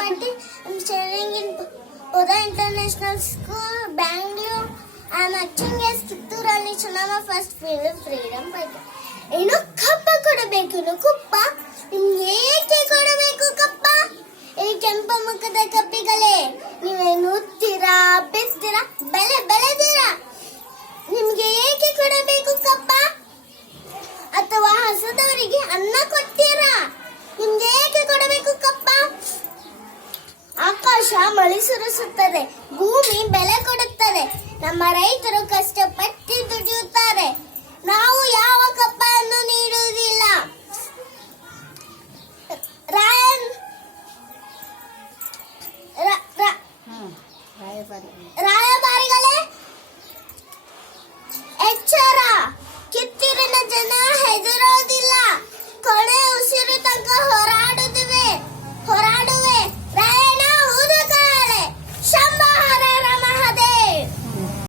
Pandey I studying in Pura international school Bangalore I am acting as ಕಿತ್ತೂರಲ್ಲಿ ಚುನಾವ first film freedom ಬಗ್ಗೆ ಏನು ಕಪ್ಪ ಕೊಡಬೇಕು, ಇನ್ನು ಕುಪ್ಪ. ಏಕೆ ಕೊಡಬೇಕು ಕಪ್ಪ? ಈ ಕೆಂಪ ಮುಖದ ಕಪ್ಪಿಗಳೇ ನೀವೇನು ಉತ್ತೀರಾ ಬೆಸ್ತೀರಾ ಬೆಳೆ ಬೆಳೆದೀರಾ? ನಿಮ್ಗೆ ಏಕೆ ಕೊಡಬೇಕು ಕಪ್ಪ? ಅಥವಾ ಹಸದವರಿಗೆ ಅನ್ನ ಕೊಟ್ಟ ಆಕಾಶ ಮಳೆ ಸುರಿಸುತ್ತದೆ ಭೂಮಿ ಬೆಲೆ ಕೊಡುತ್ತದೆ. ನಮ್ಮ ರೈತರು ಕಷ್ಟಪಟ್ಟು ದುಡಿಯುತ್ತಾರೆ. ನಾವು ಯಾವ ಕಪ್ಪನ್ನು ನೀಡುವುದಿಲ್ಲ. ರಾಯನ್ ರಾಯ